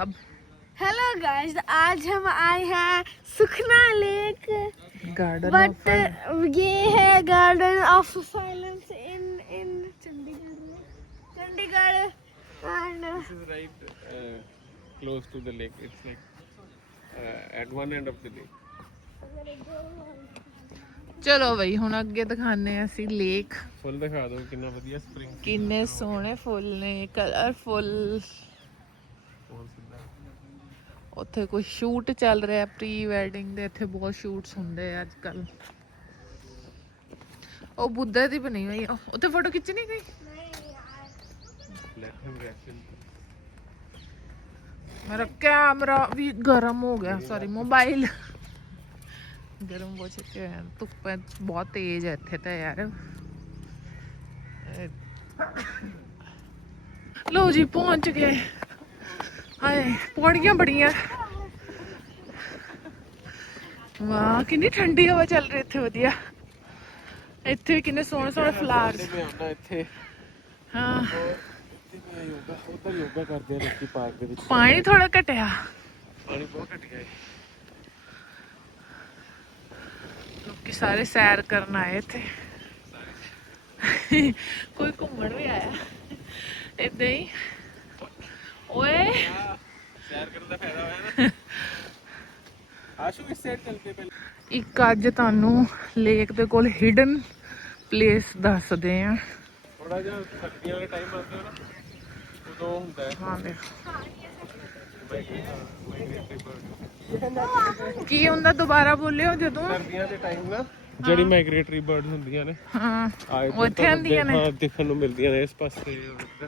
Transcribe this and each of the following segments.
अब hello guys आज हम आए हैं सुखना लेक गार्डन बट ये है garden of silence in in Chandigarh Chandigarh and This is right uh, close to the lake. It's like uh, at one end of the lake. ਚਲੋ ਬਈ ਹੁਣ ਅੱਗੇ ਦਿਖਾਣੇ ਆ ਅਸੀਂ ਲੇਕ ਫੁੱਲ ਦਿਖਾ ਦਿਓ ਕਿੰਨਾ ਵਧੀਆ ਸਪ੍ਰਿੰਗ ਕਿੰਨੇ ਸੋਹਣੇ ਫੁੱਲ ਨੇ ਕਲਰਫੁੱਲ ਫੁੱਲ ਸਿੱਧਾ ਉੱਥੇ ਕੋਈ ਸ਼ੂਟ ਚੱਲ ਰਿਹਾ ਪ੍ਰੀ ਵੈਡਿੰਗ ਦੇ ਇੱਥੇ ਬਹੁਤ ਸ਼ੂਟਸ ਹੁੰਦੇ ਆ ਅੱਜ ਕੱਲ ਉਹ ਬੁੱਧਾ ਦੀ ਬਣੀ ਹੋਈ ਆ। ਉੱਥੇ ਫੋਟੋ ਖਿੱਚਣੀ ਗਈ ਲੈਟ ਹਿਮ ਰਿਐਕਸ਼ਨ ਮੇਰਾ ਕੈਮਰਾ ਵੀ ਗਰਮ ਹੋ ਗਿਆ ਸੌਰੀ ਮੋਬਾਈਲ ਗਰਮ ਹੋ ਚੁੱਕਿਆ ਹੈ। ਧੁੱਪ ਹੈ, ਬਹੁਤ ਤੇਜ਼ ਹੈ ਇੱਥੇ ਤਾਂ ਯਾਰ। ਲੋ ਜੀ ਪਹੁੰਚ ਗਏ ਹਾਏ ਪੌੜੀਆਂ ਬੜੀਆਂ ਵਾਹ ਕਿੰਨੀ ਠੰਡੀ ਹਵਾ ਚੱਲ ਰਹੀ ਇੱਥੇ ਵਧੀਆ ਇੱਥੇ ਵੀ ਕਿੰਨੇ ਸੋਹਣੇ ਸੋਹਣੇ ਫਲਾਵਰਸ ਮੈਂ ਆਉਣਾ ਇੱਥੇ ਹਾਂ ਇੱਥੇ ਮੈਂ ਯੋਗਾ ਉੱਧਰ ਯੋਗਾ ਕਰਦੇ ਆ ਲੋਕੀ ਪਾਰਕ ਦੇ ਵਿੱਚ ਪਾਣੀ ਥੋੜਾ ਘਟਿਆ ਪਾਣੀ ਬਹੁਤ ਘਟ ਗਿਆ ਹੈ ਲੋਕੀ ਸਾਰੇ ਸੈਰ ਕਰਨ ਆਏ ਇੱਥੇ ਕੋਈ ਘੁੰਮਣ ਵੀ ਆਇਆ ਏਦਾਂ ਹੀ ਓਏ। ਸੈਰ ਕਰਨ ਦਾ ਫਾਇਦਾ ਹੋਇਆ ਨਾ। ਆਸ਼ੂ ਇਸ ਸਾਈਡ ਚੱਲ ਕੇ ਪਹਿਲੇ। ਇੱਕ ਅੱਜ ਤੁਹਾਨੂੰ ਲੇਕ ਦੇ ਕੋਲ ਹਿਡਨ ਪਲੇਸ ਦੱਸਦੇ ਆ। ਥੋੜਾ ਜਿਹਾ ਸਰਦੀਆਂ ਵਾਲੇ ਟਾਈਮ ਆਉਂਦੇ ਹੋ ਨਾ ਉਦੋਂ ਹੁੰਦਾ ਹੈ। ਹਾਂ ਦੇਖੋ। ਕੀ ਹੁੰਦਾ ਦੁਬਾਰਾ ਬੋਲਿਓ ਜਦੋਂ? ਸਰਦੀਆਂ ਦੇ ਟਾਈਮ ਨਾ ਜਿਹੜੀ ਮਾਈਗ੍ਰੇਟਰੀ ਬਰਡਸ ਹੁੰਦੀਆਂ ਨੇ ਹਾਂ ਉਹ ਇੱਥੇ ਆਉਂਦੀਆਂ ਨੇ। ਹਾਂ ਦੇਖਣ ਨੂੰ ਮਿਲਦੀਆਂ ਨੇ ਇਸ ਪਾਸੇ। ਇੱਧਰ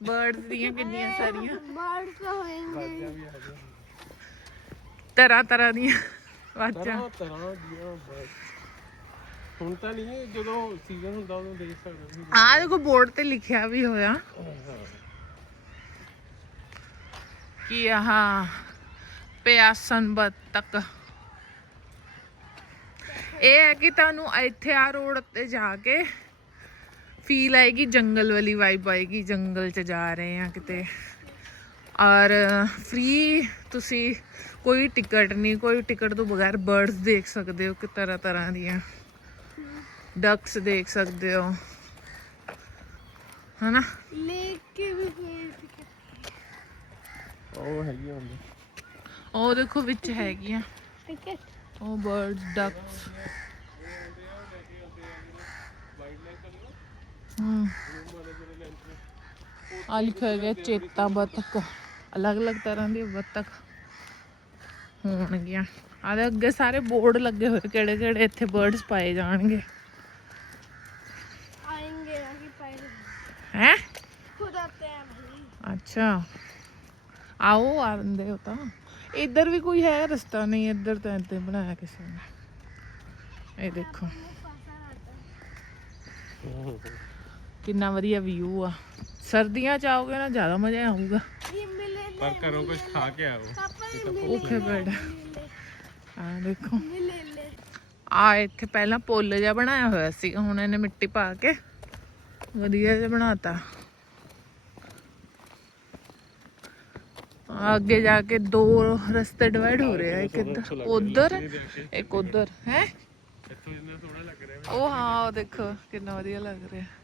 ਬਰਡਸ ਦੀਆਂ ਕਿੰਨੀਆਂ ਸਾਰੀਆਂ। ਬਰਡਸ ਹੋਣਗੇ। ਤਰ੍ਹਾਂ ਤਰ੍ਹਾਂ ਦੀਆਂ ਵਾਜਾਂ ਤਰ੍ਹਾਂ ਦੀਆਂ ਬਰਡਸ ਹੁਣ ਤਾਂ ਨਹੀਂ ਜਦੋਂ ਸੀਜ਼ਨ ਹੁੰਦਾ ਉਦੋਂ ਦੇਖ ਸਕਦੇ ਹੋ ਆਹ ਦੇਖੋ ਬੋਰਡ ਤੇ ਲਿਖਿਆ ਵੀ ਹੋਇਆ। ਕਿ ਆਹ ਪਿਆਸਨ ਬੱਤਕ ਇਹ ਹੈ ਕਿ ਤੁਹਾਨੂੰ ਇੱਥੇ ਆ ਰੋਡ ਤੇ ਜਾ ਕੇ ਫੀਲ ਆਏਗੀ ਜੰਗਲ ਵਾਲੀ ਵਾਈਬ ਆਏਗੀ ਜੰਗਲ 'ਚ ਜਾ ਰਹੇ ਆ ਕਿਤੇ। ਔਰ ਫ੍ਰੀ ਤੁਸੀਂ ਕੋਈ ਟਿਕਟ ਨਹੀਂ ਕੋਈ ਟਿਕਟ ਤੋਂ ਬਗੈਰ ਬਰਡਸ ਦੇਖ ਸਕਦੇ ਹੋ ਕਿ ਤਰ੍ਹਾਂ ਤਰ੍ਹਾਂ ਦੀਆਂ। ਡਕਸ ਦੇਖ ਸਕਦੇ ਹੋ। ਹਨਾ? ਲੇਕ ਕੇ ਵੀ ਟਿਕਟ ਉਹ ਹੈਗੀ ਹੁੰਦੀ ਉਹ ਦੇਖੋ ਵਿੱਚ ਹੈਗੀਆਂ। ਟਿਕਟ ਉਹ ਬਰਡਸ ਡਕਸ ਆ ਲਿਖਿਆ ਗਿਆ ਚੇਤਾ ਬਤਕ ਅਲੱਗ-ਅਲੱਗ ਤਰ੍ਹਾਂ ਦੇ ਬਤਕ ਹੋਣਗੀਆਂ। ਆ ਦੇ ਅੱਗੇ ਸਾਰੇ ਬੋਰਡ ਲੱਗੇ ਹੋਏ ਕਿਹੜੇ-ਕਿਹੜੇ ਇੱਥੇ ਬਰਡਸ ਪਾਏ ਜਾਣਗੇ। ਆਏਂਗੇ ਅਸੀਂ ਪਾਏ ਹੈ? ਖੁਦ ਆਤੇ ਹੈ ਅੱਛਾ। ਆਓ ਆਂਦੇ ਹੋ ਤਾਂ। ਇੱਧਰ ਵੀ ਕੋਈ ਹੈ ਰਸਤਾ? ਨਹੀਂ ਇੱਧਰ ਤਾਂ ਇੱਥੇ ਬਣਾਇਆ ਕਿਸੇ ਨੇ। ਇਹ ਦੇਖੋ। किन्ना वादिया व्यू आ सर्दिया चाहोगे ना ज़्यादा मज़ा आऊगा मिट्टी पा के बनाता अगे जाके दो रस्ते डिवाइड हो रहे एक उधर एक उधर है ओ हाँ देखो किन्ना वादिया लग रहा है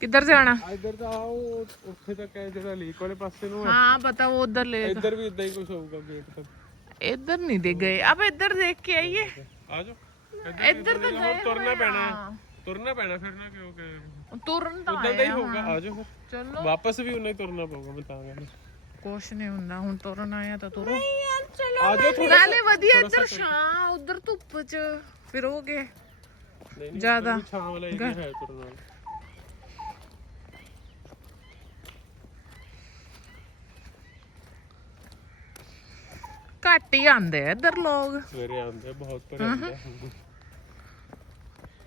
ਕਿੱਧਰ ਜਾਣਾ ਇਧਰ ਤਾਂ ਆਓ ਉੱਥੇ ਤੱਕ ਹੈ ਜਿਹੜਾ ਲੇਕ ਵਾਲੇ ਪਾਸੇ ਨੂੰ ਹੈ ਹਾਂ ਪਤਾ ਉਹ ਉਧਰ ਲੈ ਇੱਧਰ ਵੀ ਇਦਾਂ ਹੀ ਕੁਝ ਹੋਊਗਾ ਗੇਟ ਤੱਕ ਇੱਧਰ ਨਹੀਂ ਦੇ ਗਏ ਆਪ ਇੱਧਰ ਦੇਖ ਕੇ ਆਈਏ ਆ ਜਾਓ ਇੱਧਰ ਤਾਂ ਗਏ ਤੁਰਨਾ ਪੈਣਾ ਤੁਰਨਾ ਪੈਣਾ ਫਿਰ ਨਾ ਕਿਉਂਕਿ ਤੁਰਨ ਤਾਂ ਉਦਾਂ ਦਾ ਹੀ ਹੋਊਗਾ ਆ ਜਾਓ ਚਲੋ ਵਾਪਸ ਵੀ ਉਨਾ ਹੀ ਤੁਰਨਾ ਪਊਗਾ ਮੈਂ ਤਾਂ ਕਹਿੰਦਾ ਕੁਛ ਨਹੀਂ ਹੁੰਦਾ ਹੁਣ ਤੁਰਨ ਆਇਆ ਤਾਂ ਤੁਰੋ ਆ ਜਾਓ ਥੋੜਾ ਨਾਲੇ ਵਧੀਆ ਇੱਧਰ ਛਾਂ ਉਧਰ ਧੁੱਪ ਚ ਫਿਰੋਗੇ ਜਿਆਦਾ ਛਾਂ ਵਾਲਾ ਏਰੀਆ ਹੈ ਤੁਰਨ ਵਾਲਾ ਘੱਟ ਹੀ ਆਉਂਦੇ ਆ ਇੱਧਰ ਲੋਕ। ਸਵੇਰੇ ਆਉਂਦੇ ਬਹੁਤ ਭਰੇ ਹੁੰਦੇ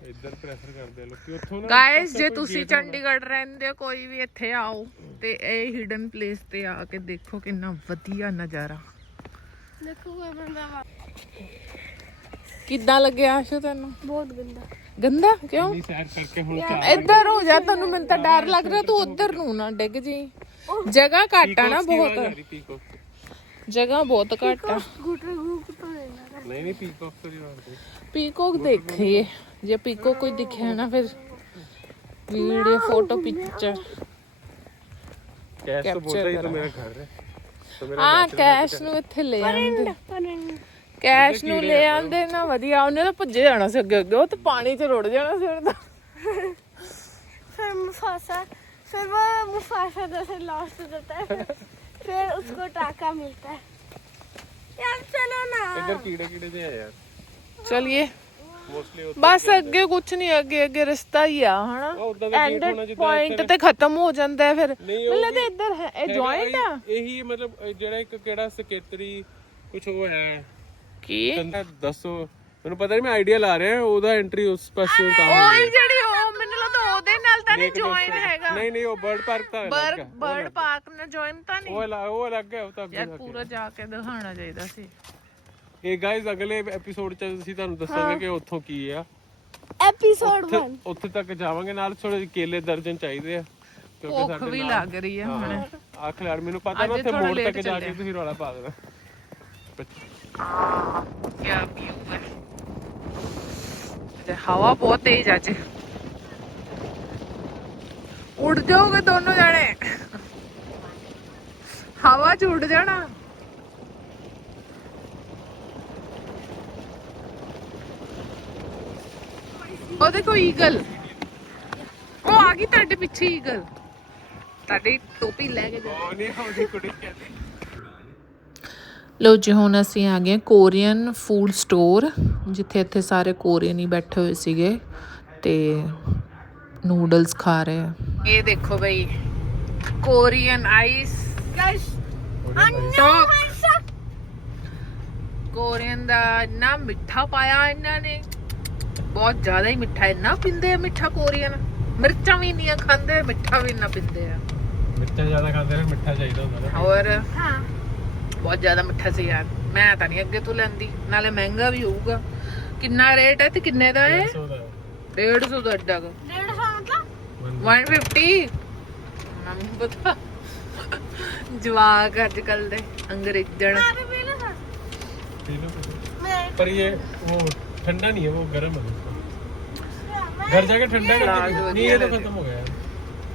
ਇੱਧਰ ਪ੍ਰੈਫਰ ਕਰਦੇ ਆ ਲੋਕੀ। ਉੱਥੋਂ ਨਾ ਗਾਇਸ ਜੇ ਤੁਸੀਂ ਚੰਡੀਗੜ੍ਹ ਰਹਿੰਦੇ ਹੋ ਕੋਈ ਵੀ ਇੱਥੇ ਆਓ ਤੇ ਇਹ ਹਿਡਨ ਪਲੇਸ ਤੇ ਆ ਕੇ ਦੇਖੋ ਕਿੰਨਾ ਵਧੀਆ ਨਜ਼ਾਰਾ। ਦੇਖੋ ਉਹ ਬੰਦਾ ਵਾ ਕਿੱਦਾਂ ਲੱਗਿਆ ਆਸ਼ੂ ਤੈਨੂੰ? ਬਹੁਤ ਗੰਦਾ। ਗੰਦਾ? ਕਿਉਂ? ਦੀ ਇੱਧਰ ਹੋ ਜਾ ਤੈਨੂੰ ਮੈਨੂੰ ਤਾਂ ਡਰ ਲੱਗ ਰਿਹਾ ਤੂੰ ਉੱਧਰ ਨੂੰ ਨਾ ਡਿੱਗ ਜੀ। ਜਗ੍ਹਾ ਘੱਟ ਆ ਨਾ ਬਹੁਤ। ਜਗ੍ਹਾ ਬਹੁਤ ਘੱਟ ਆ। ਨਹੀਂ ਨਹੀਂ ਪੀਕੌਕ ਤੋਂ ਨਹੀਂ ਆਉਂਦੇ। ਪੀਕੌਕ ਦੇਖੀਏ ਜੇ ਪੀਕੌਕ ਕੋਈ ਦਿਖਿਆ ਨਾ ਫਿਰ ਵੀਡੀਓ ਫੋਟੋ ਪਿਕਚਰ ਕੈਸ਼ ਨੂੰ ਇੱਥੇ ਲੈ ਆਉਂਦੇ। ਕੈਸ਼ ਨੂੰ। ਲੈ ਆਉਂਦੇ ਨਾ ਵਧੀਆ। ਉਹਨੇ ਤਾਂ ਭੱਜੇ ਜਾਣਾ ਸੀ ਅੱਗੇ ਅੱਗੇ। ਉਹ ਤਾਂ ਪਾਣੀ 'ਚ ਰੁੜ ਜਾਣਾ ਸੀ ਉਹਦਾ ਫਿਰ ਮੁਫਾਸਾ ਫਿਰ ਮੁਫਾਸਾ ਦਾ ਫਿਰ ਲਾਸਟ ਦਿੱਤਾ फिर, फिर उसको टाका मिलता है यार चलो ना इधर कीड़े कीड़े से है यार ਚਲਿਏ मोस्टली ਬਸ ਅੱਗੇ ਕੁਝ ਨਹੀਂ ਅੱਗੇ ਅੱਗੇ ਰਸਤਾ ਹੀ ਆ ਹਨਾ ਉਦਾਂ ਦਾ ਐਂਡ ਪੁਆਇੰਟ ਤੇ ਖਤਮ ਹੋ ਜਾਂਦਾ ਹੈ ਫਿਰ ਨਹੀਂ, ਉਹ ਮਤਲਬ ਤੇ ਇੱਧਰ ਹੈ ਇਹ ਜੁਆਇੰਟ ਆ ਇਹੀ ਮਤਲਬ ਇਹ ਜਿਹੜਾ ਇੱਕ ਕਿਹੜਾ ਸਕੇਤਰੀ ਕੁਝ ਉਹ ਹੈ ਕੀ ਕਹਿੰਦਾ ਦੱਸੋ ਮੈਨੂੰ ਪਤਾ ਨਹੀਂ ਮੈਂ ਆਈਡੀਆ ਲਾ ਰਿਹਾ ਉਹਦਾ ਐਂਟਰੀ ਉਸ ਪਾਸੇ ਤਾਂ ਉਹ ਜਿਹੜੀ ਉਹ ਮੈਨੂੰ ਲੱਗਦਾ ਉਹਦੇ ਨਾਲ ਤਾਂ ਨਹੀਂ ਜੁਆਇਨ ਹੈਗਾ। ਨਹੀਂ ਨਹੀਂ ਉਹ ਬਰਡ ਪਾਰਕ ਤਾਂ ਅਲੱਗ ਬਰਡ ਬਰਡ ਪਾਰਕ ਨਾਲ ਜੁਆਇਨ ਤਾਂ ਨਹੀਂ। ਉਹ ਅਲੱਗ ਉਹ ਅਲੱਗ ਹੈ ਉਹ ਤਾਂ ਅੱਗੇ ਯਾਰ ਜਾ ਪੂਰਾ ਜਾ ਕੇ ਦਿਖਾਉਣਾ ਚਾਹੀਦਾ ਸੀ। ਇਹ ਗਾਇਸ ਅਗਲੇ ਐਪੀਸੋਡ ਚ ਅਸੀਂ ਤੁਹਾਨੂੰ ਦੱਸਾਂਗੇ ਕਿ ਉੱਥੋਂ ਕੀ ਆ। ਐਪੀਸੋਡ 1 ਉੱਥੇ- ਤੱਕ ਜਾਵਾਂਗੇ ਨਾਲ ਥੋੜੇ ਕੇਲੇ ਦਰਜਨ ਚਾਹੀਦੇ ਆ ਕਿਉਂਕਿ ਭੁੱਖ ਸਾਡੇ ਵੀ ਲੱਗ ਰਹੀ ਹੈ। ਹੁਣ। ਆਖਰ ਯਾਰ ਮੈਨੂੰ ਪਤਾ ਨਾ ਉੱਥੇ ਮੋੜ ਤੱਕ ਜਾ ਕੇ ਤੁਸੀਂ ਰੌਲਾ ਪਾ ਦੇਣਾ। ਕੀ ਵਿਊ ਹੈ ਤੇ ਹਵਾ ਬਹੁਤ ਤੇਜ਼ ਅੱਜ। ਉੜ ਜਾਓਗੇ ਦੋਨੋਂ ਜਣੇ। ਹਵਾ ਚ ਉੱਡ ਜਾਣਾ। ਉਹ ਦੇਖੋ ਈਗਲ ਉਹ ਆ ਗਈ ਤੁਹਾਡੇ ਪਿੱਛੇ ਈਗਲ ਤੁਹਾਡੀ ਟੋਪੀ ਲੈ ਕੇ ਜਾ। ਉਹ ਨਹੀਂ ਆਉਂਦੀ ਕੁੜੀ ਕਹਿੰਦੀ। ਲੋ ਜੀ ਹੁਣ ਅਸੀਂ ਆ ਗਏ ਕੋਰੀਅਨ ਫੂਡ ਸਟੋਰ। ਜਿੱਥੇ ਇੱਥੇ ਸਾਰੇ ਕੋਰੀਅਨ ਹੀ ਬੈਠੇ ਹੋਏ ਸੀਗੇ ਤੇ ਨੂਡਲਸ ਖਾ ਰਹੇ ਇਹ ਦੇਖੋ ਬਈ ਕੋਰੀਅਨ ਆਈਸ। ਕੋਰੀਅਨ ਦਾ ਨਾ ਮਿੱਠਾ ਪਾਇਆ ਇਹਨਾਂ ਨੇ। ਬਹੁਤ ਜ਼ਿਆਦਾ ਹੀ ਮਿੱਠਾ ਇੰਨਾ ਪਿੰਦੇ ਮਿੱਠਾ ਕੋਰੀਅਨ। ਮਿਰਚਾਂ ਵੀ ਨਹੀਂ ਖਾਂਦੇ ਮਿੱਠਾ ਵੀ ਨਾ ਪਿੰਦੇ ਆ। ਮਿੱਠਾ ਜ਼ਿਆਦਾ ਖਾਂਦੇ ਨੇ ਮਿੱਠਾ ਚਾਹੀਦਾ ਹੁੰਦਾ ਹੋਰ? ਹਾਂ। ਬਹੁਤ ਜ਼ਿਆਦਾ ਮਿੱਠਾ ਸੀ ਯਾਰ ਮੈਂ ਤਾਂ ਨਹੀਂ ਅੱਗੇ ਤੋਂ ਲੈਂਦੀ ਨਾਲੇ ਮਹਿੰਗਾ ਵੀ ਹੋਊਗਾ ਕਿੰਨਾ ਰੇਟ ਹੈ ਤੇ ਕਿੰਨੇ ਦਾ ਹੈ 100 ਦਾ 150 ਦਾ ਅੱਡਾ ਕ डेढ़ सौ मतलब 150 ਮੈਨੂੰ ਪਤਾ ਜਵਾਕ ਅੱਜ ਕੱਲ ਦੇ ਅੰਗਰੇਜ਼ਣ यहाँ पे P low sir P low, P low. मैं पर ये वो ठंडा नहीं है वो गर्म है मैं घर जाके ठंडा लाल करके जो नहीं ये तो दिया खत्म हो गया है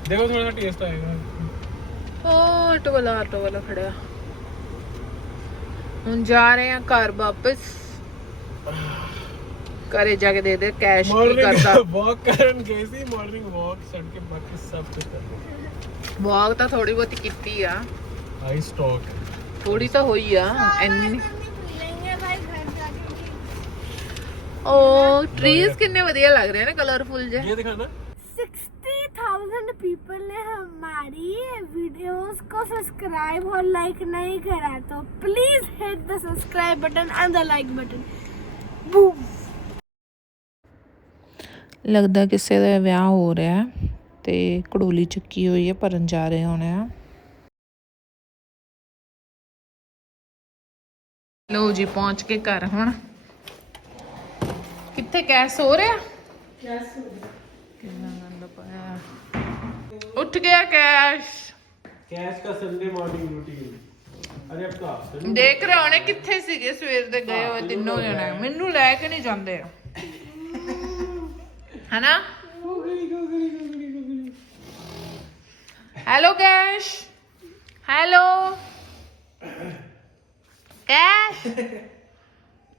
देखो थोड़ा सा टेस्ट आएगा ਉਹ ਆਟੋ ਵਾਲਾ ਆਟੋ ਵਾਲਾ ਖੜਿਆ हूँ जा रहे हैं घर वापस करे जाके दे दे कैश नहीं करता वॉक करन गए सी मॉर्निंग वॉक सड़क के बाकी सब कुछ कर लो वॉक तो थोड़ी बहुत कीती आ हाई स्टॉक थोड़ी तो हुई आ एनी ओ ट्रीज कितने बढ़िया लग रहे हैं ना कलरफुल जे ये दिखाना थाउजेंड पीपल ने हमारी वीडियोस को सब्सक्राइब और लाइक नहीं करा तो please hit the subscribe button and the like button boom ਲੱਗਦਾ ਕਿਸੇ ਦਾ ਵਿਆਹ ਹੋ ਰਿਹਾ ਹੈ ਤੇ ਕੜੋਲੀ ਚੱਕੀ ਹੋਈ ਹੈ ਭਰਨ ਜਾ ਰਹੇ ਹੋਣੇ ਆ ਲੋ ਜੀ ਪਹੁੰਚ ਕੇ ਘਰ ਹੁਣ ਕਿੱਥੇ ਕੈਸ ਹੋ ਰਿਹਾ ਕੈਸ ਹੋ ਰਿਹਾ ਕਿੰਨਾ ਗੰਦਾ ਪਾਇਆ ਉੱਠ ਗਿਆ ਕੈਸ਼ कैश का संडे मॉर्निंग रूटीन अरे अब तो आफ्टर ਦੇਖ ਰਹੇ ਹੋਣੇ ਕਿੱਥੇ ਸੀਗੇ ਸਵੇਰ ਦੇ ਗਏ ਹੋਏ ਤਿੰਨੋਂ ਜਣੇ ਮੈਨੂੰ ਲੈ ਕੇ ਨਹੀਂ ਜਾਂਦੇ ਹਨਾ ਹੈਲੋ ਕੈਸ਼ ਹੈਲੋ ਕੈਸ਼